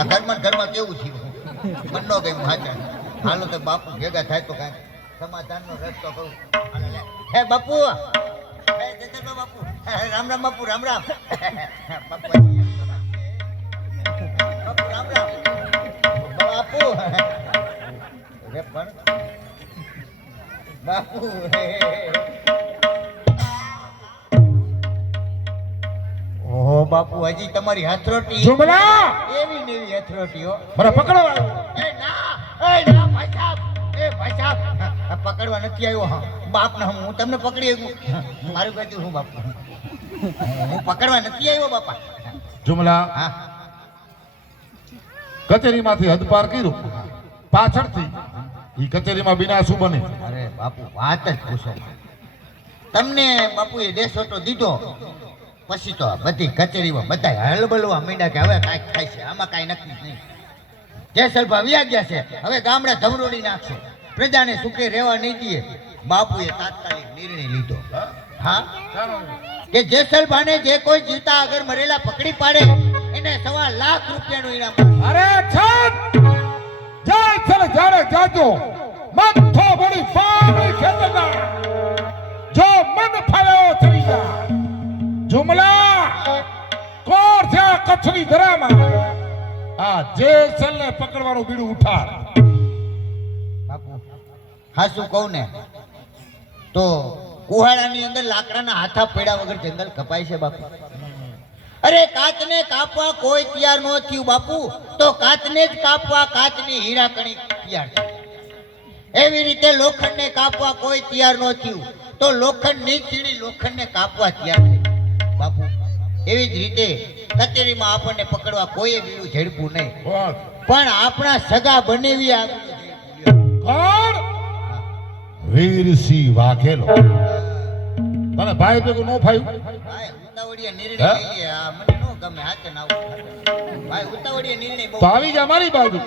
આપણને ન કેવું થયું મને ન ગમ્યું હાચે હાલો બાપુ ભેગા થાય તો કાંઈ સમાધાનનો રસ્તો કરું હે બાપુ બાપુ રામ રામ બાપુ રામ રામ બાપુ બાપુ રામ રામ બાપુ બાપુ ઓહો બાપુ હજી તમારી હથરોટી. જુમલા! એવી નેવી હથરોટીઓ મને પકડવા એ ના એ ના ભાઈ સાહેબ એ ભાઈ સાહેબ પકડવા નથી આવ્યો હા. બાપ ના હું તમને પકડી આવ્યો મારું કહેતું હું બાપુ હું પકડવા નથી આવ્યો બાપા. જુમલા હા. કચેરીમાંથી હદપાર કર્યું. પાછળથી ઈ કચેરીમાં બિના શું બને? અરે બાપુ વાત જ પૂછો. તમને બાપુએ દેશો તો દીધો. પછી તો બધી કચેરીમાં બધા હલબલવા માંડ્યા કે હવે કાંઈક થાય છે. આમાં કાંઈ નક્કી જ નહીં. જેસલભા વ્યા ગયા છે. હવે ગામડે ધમરોડી નાખશે. પ્રજાને સુખે રહેવા નહીં દે બાપુએ તાત્કાલિક નિર્ણય લીધો. હા? કે જેસલભાને જે કોઈ જીવતા આગળ મરેલા પકડી પાડે, એને સવા લાખ રૂપિયાનું ઇનામ અરે છત! જય ચલ જાડે જાજો. મથો બડી પાણી છે ધરામાં હા જે છેલ્લે પકડવાનું બીડું ઉઠાડ બાપુ હા શું કહું ને, તો કુહાડાની અંદર લાકડાના હાથા પડ્યા વગર જંગલ કપાય છે બાપુ. અરે કાચને કાપવા કોઈ તૈયાર ન થયું બાપુ. તો કાચને જ કાપવા કાચની હીરા કણી તૈયાર એવી રીતે લોખંડને કાપવા કોઈ તૈયાર ન થયું. તો લોખંડની જ લોખંડને કાપવા તૈયાર બાપુ એવી જ રીતે કચેરીમાં આપણને પકડવા કોઈએ બીડું ઝડપું નહીં. પણ આપણા સગા બનેવી. કોણ? વીરસિંહ વાઘેલો. મને ભાઈ ભેગું નો ફાયું? ભાઈ ઉતાવળીએ નિર્ણય? આ મને નો ગમે ના ભાઈ ઉતાવળીએ નિર્ણય બહુ આવી જા મારી બાજુ.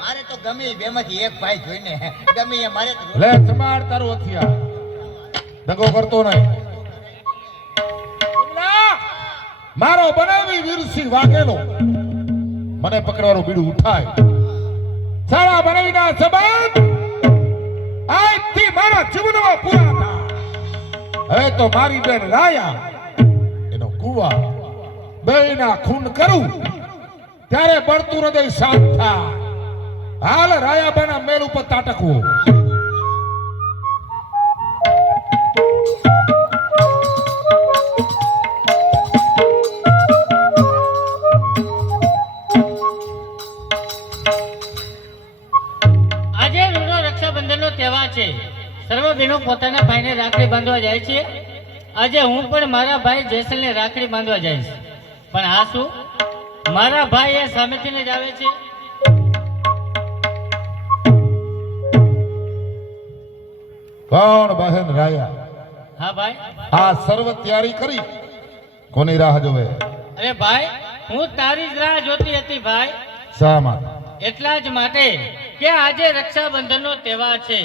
મારે તો ગમે બેમાંથી એક ભાઈ જોઈને. ગમે એ મારે લે સંભાળ તારું હથિયાર. દગો કરતો નહીં. મારો બનાવી વીરસિંહ વાઘેલો. મને પકડવાનું બીડું ઉઠાય. સારા બનાવીના સંબંધ? આજથી મારા જીવનમાં પૂરા થા હવે તો મારી બેન રાયા, એનો કુવા બેના ખૂન કરું. ત્યારે બળતું હૃદય શાંત થાય. હાલ રાયાબાના મેલ ઉપર તાટકવું. પોતાના ભાઈને રાખડી બાંધવા જાય છે. આજે હું પણ મારા ભાઈ જેસલને રાખડી બાંધવા જઈશ. પણ આ શું? મારા ભાઈ એ સામેથીને જ આવે છે. કોણ બહેન રાયા? હા ભાઈ. આ સર્વ તૈયારી કરી? કોની રાહ જોવે? અરે ભાઈ હું તારી જ રાહ જોતી હતી ભાઈ. શા માટે? એટલા જ માટે કે આજે રક્ષાબંધનનો તહેવાર છે.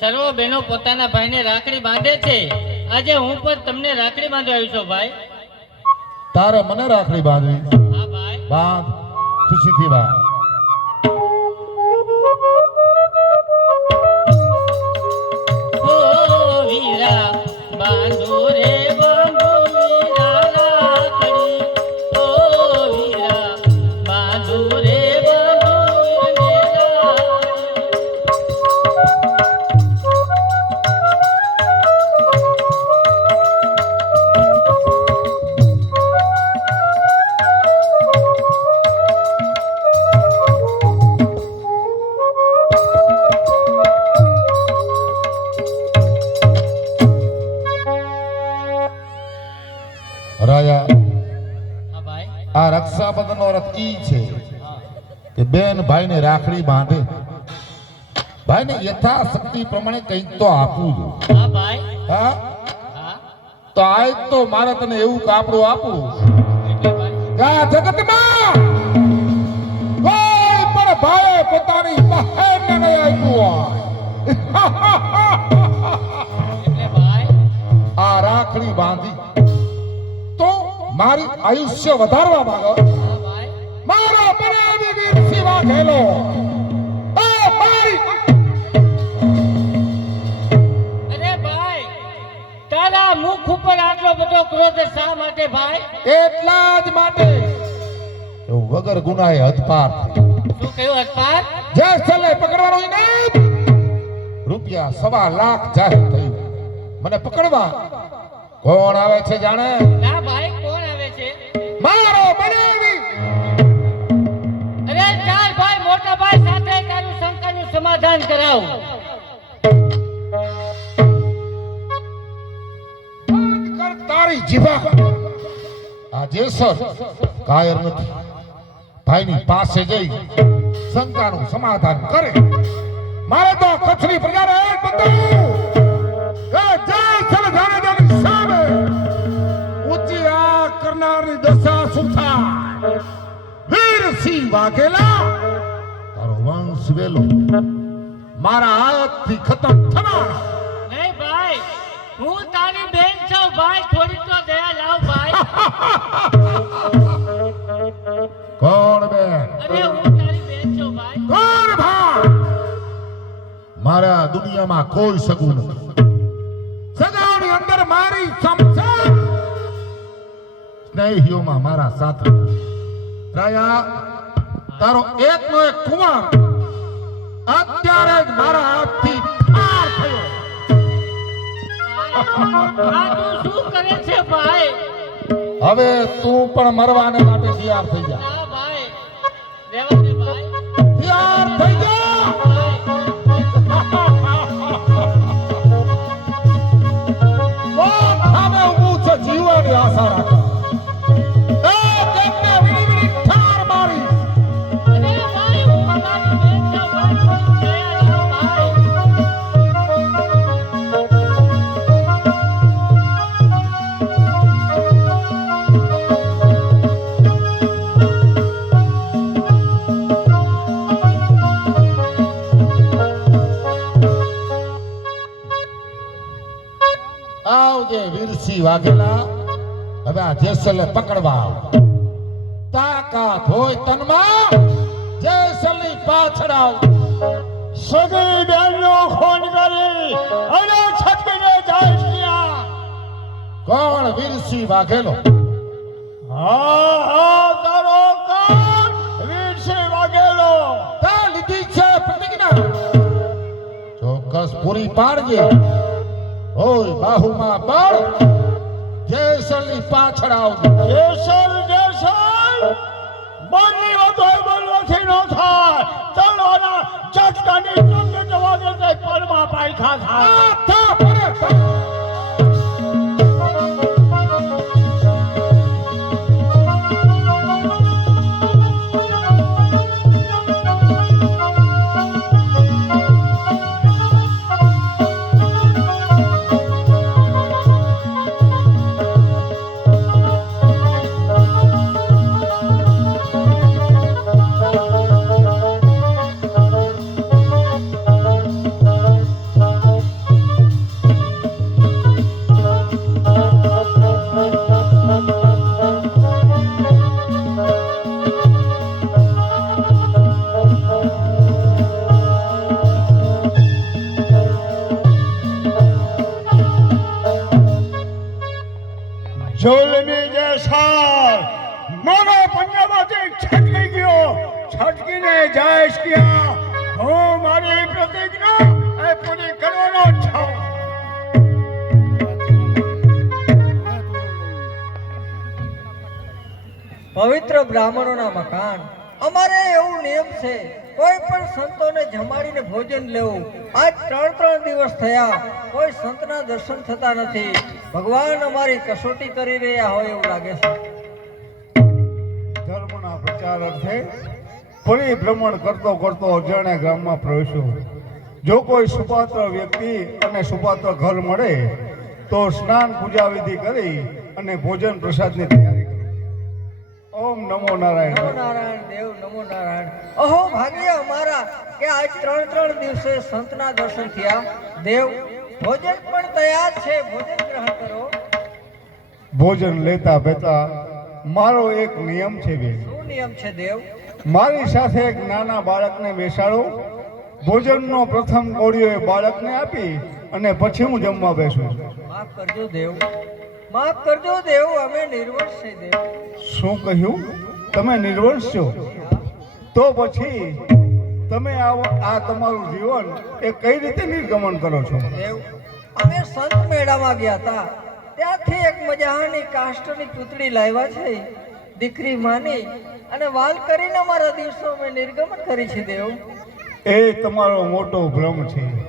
સર્વ બહેનો પોતાના ભાઈને રાખડી બાંધે છે. આજે હું પણ તમને રાખડી બાંધવા આવ્યો છું ભાઈ. તારે મને રાખડી બાંધવી? હા ભાઈ. બાંધ. ખુશીથી બાંધ. ભાઈને રાખડી બાંધે? ભાઈને યથાશક્તિ પ્રમાણે કંઈક તો આપવું જોઈએ. હા ભાઈ? હા? હા? તો આજ તો મારે તને એવું કાપડું આપું આ જગતમાં! કોઈ પણ ભાઈ પોતાની બહેનને નહીં આપ્યું હોય. આ રાખડી બાંધી. તો મારી આયુષ્ય વધારવા માંગો. ભાઈ તારા મુખ ઉપર આટલો બધો ક્રોધ શા માટે ભાઈ? એટલા જ માટે. વગર ગુનાએ હથપાર શું કહ્યું અટપાર જે સ્થળે પકડવાનો ઇનામ. રૂપિયા સવા લાખ જાહેર થયું. મને પકડવા. કોણ આવે છે જાણે? ના ભાઈ કોણ આવે છે? મારો બનાવી ભાઈ સાથે તારું શંકાનું સમાધાન કરાવ. તારી જીભા. આજે સર કાયર નથી. ભાઈની પાસે જઈ શંકાનું સમાધાન કરે. મારે તો કચ્છની પ્રજાને એક બતાવું. કે જેસર જાણે જાણે સામે. કરનારની દશા થાય? વીરસિંહ વાઘેલા તારો વંશ વેલો. મારા હાથથી ખતમ થનારા. નહીં ભાઈ હું તારી બેન છું ભાઈ થોડી તો દયા લાવ ભાઈ. કોણ બેન? અરે હું તારી બેન છું ભાઈ. કોણ ભાઈ? મારા દુનિયામાં કોઈ સગું નથી. સગાઓની અંદર મારી સમસા સ્નેહીઓમાં મારા સાથે રાયા તારો એકનો એક કુંવર અત્યારે જ મારા હાથથી ઠાર થયો. આ તું શું કરે છે ભાઈ? હવે તું પણ મરવાને માટે તૈયાર થઈ જા. આવજે વીરસી વાઘેલા. હવે આ જેસલે પકડવા આવ. તાકાત હોય તનમાં. જેસલની પાછળ આવ. સગી બેનનો ખૂન કરી અને છટકીને જાય કોણ વીરસી વાઘેલો? હા હા તારો કોણ? વીરસી વાઘેલો. તા લીધી છે પ્રતિજ્ઞા ચોક્કસ પૂરી પાડજે. ઓય બાહુમાં બળ. જેસલની પાછળ આવજે. જેસર જેસર બંને વધોય બોલવાથી નો થાય. તલવાના ચટકાની ચંગ જવા દે પરમાં પાયખા થાય. જોલમી જેસર મારો પંજાબમાંથી છટકી ગયો, છટકીને જાયશ ક્યાં? હું મારી પ્રતિજ્ઞા એ પૂરી કરવાનો છું. પવિત્ર બ્રાહ્મણોના મકાન. અમારે એવું નિયમ છે કોઈ પણ સંતોને જમાડીને ભોજન લેવું. આજ ત્રણ ત્રણ દિવસ થયા. કોઈ સંતના દર્શન થતા નથી. ભગવાન અમારી કસોટી કરી રહ્યા હોય એવું લાગે છે. ધર્મના પ્રચાર અર્થે ફરી ભ્રમણ કરતો કરતો અજાણ્યા ગામમાં પ્રવેશ્યો. જો કોઈ સુપાત્ર વ્યક્તિ અને સુપાત્ર ઘર મળે, તો સ્નાન પૂજા વિધિ કરી અને ભોજન પ્રસાદની તૈયારી ઓમ નમો નમો નારાયણ નારાયણ દેવ નમો નારાયણ. અહો ભાગ્ય અમારા કે આજ ત્રણ ત્રણ દિવસે સંતના દર્શન થયા. દેવ ભોજન પણ તૈયાર છે. ભોજન ગ્રહણ કરો. ભોજન લેતા બેતા મારો એક નિયમ છે બે શું નિયમ છે દેવ? મારી સાથે એક નાના બાળકને બેસાડો. ભોજનનો પ્રથમ કોળિયો એ બાળકને આપી અને પછી હું જમવા બેસું માફ કરજો દેવ. માફ કરજો દેવ અમે નિર્વંશ છે દેવ. શું કહ્યું? તમે નિર્વંશ છો? તો પછી તમે આવો આ તમારું જીવન એ કઈ રીતે નિર્ગમન કરો છો? દેવ અમે સંત મેળામાં ગયા હતા. ત્યાંથી એક મજાની કાષ્ટની પૂતળી લાવ્યા છે. દીકરી માની અને વાલ કરીને અમારા દિવસો અમે નિર્ગમન કરી છે દેવ. એ તમારો મોટો ભ્રમ છે.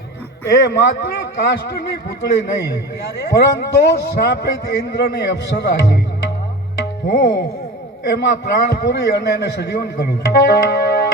એ માત્ર કાષ્ટની પૂતળી નહીં, પરંતુ શાપિત ઇન્દ્રની અપ્સરા છે. હું એમાં પ્રાણ પૂરી અને એને સજીવન કરું છું.